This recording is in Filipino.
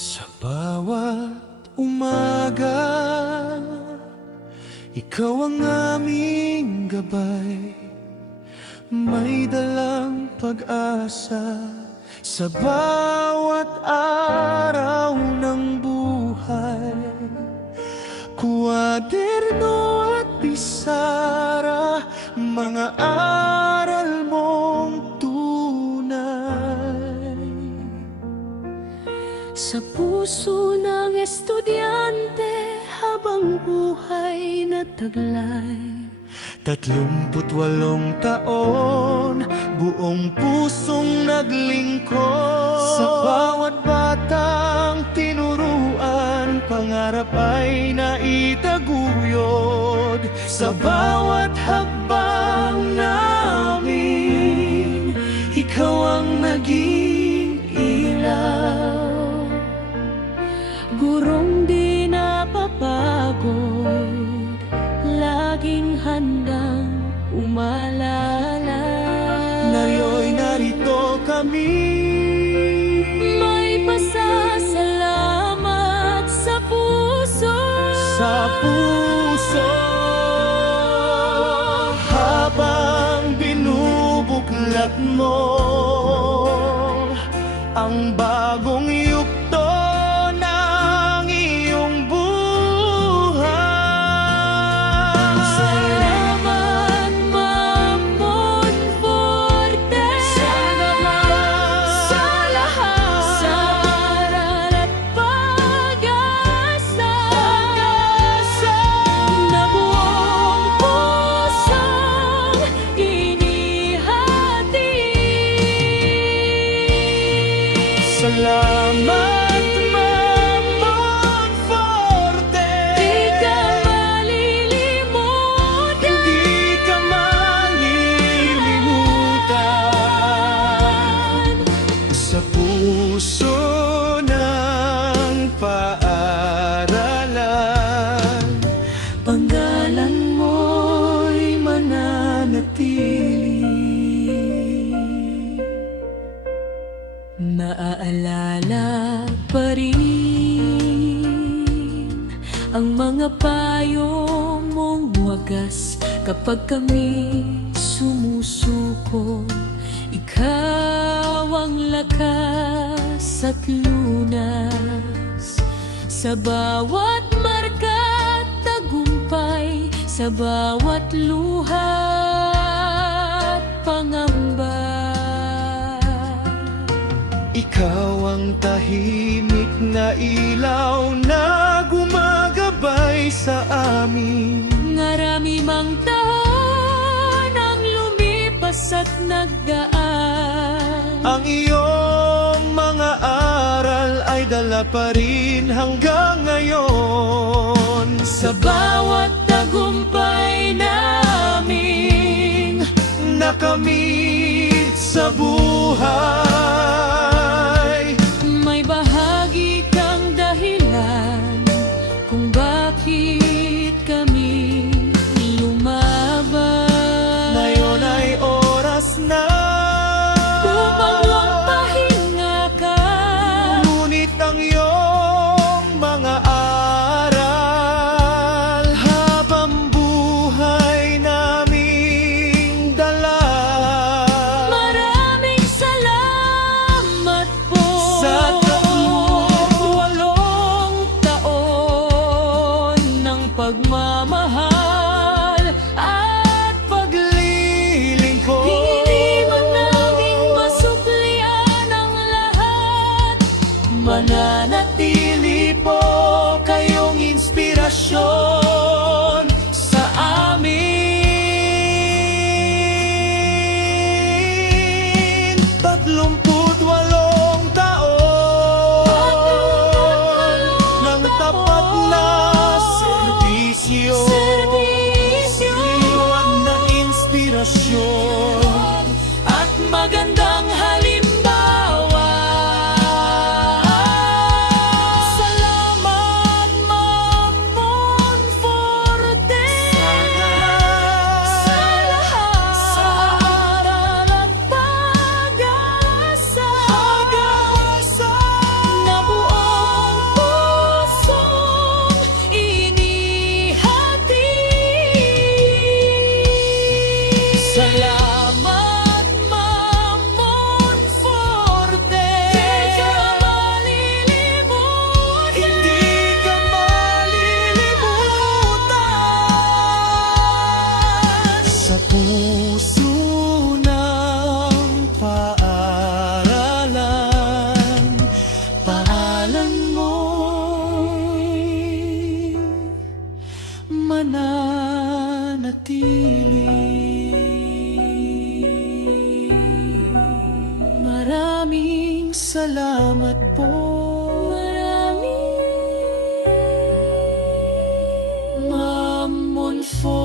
Sa bawat umaga, ikaw ang aming gabay. May dalang pag-asa sa bawat araw ng buhay. Kuwaderno at pisara, mga aral mong tunay. Sa puso ng estudyante habang buhay na taglay. 38 taon, buong pusong naglingkod. Sa bawat batang tinuruan, pangarap ay naitaguyod. Sa bawat hakbang namin, ikaw ang naging ilaw. Gurong di napapagod, laging handang umalala. Nario'y narito kami, may pasasalamat sa puso. sa puso. Habang binubuklat mo ang bagong yugto ng iyong buhay. Salamat, Ma'am Monforte, sa lahat, sa aral at pag-asa, na buong pusong inihati. Salamat, Ma'am Monforte. Di ka malilimutan, Hindi ka malilimutan sa puso ng paaralan. Panggalan mo'y mananatili. Naaalala pa rin ang mga payo mong wagas kapag kami sumusuko. Ikaw ang lakas at lunas sa bawat marka at tagumpay, sa bawat luha at pangamba. Ikaw ang tahimik na ilaw na gumagabay sa amin. Ngarami mang taon ang lumipas at nagdaan. Ang iyong mga aral ay dala pa rin hanggang ngayon. Sa bawat tagumpay namin, Nakamit sa buhay, may bahagi kang dahilan kung bakit kami lumaban. ngayon ay oras na Upang magpahinga ka, ngunit ang iyong mga aral habang buhay naming dala. maraming salamat po Sa 38 taon ng pagmamahal at Paglilingkod, hindi man naming masuklian ang lahat. mananatili po kayong inspirasyon sa amin. 38 taon ng tapat na serbisyo, liwan ng inspirasyon at magandang halimbawa. Salamat, Ma'am Maraming salamat po. Ma'am Monfort.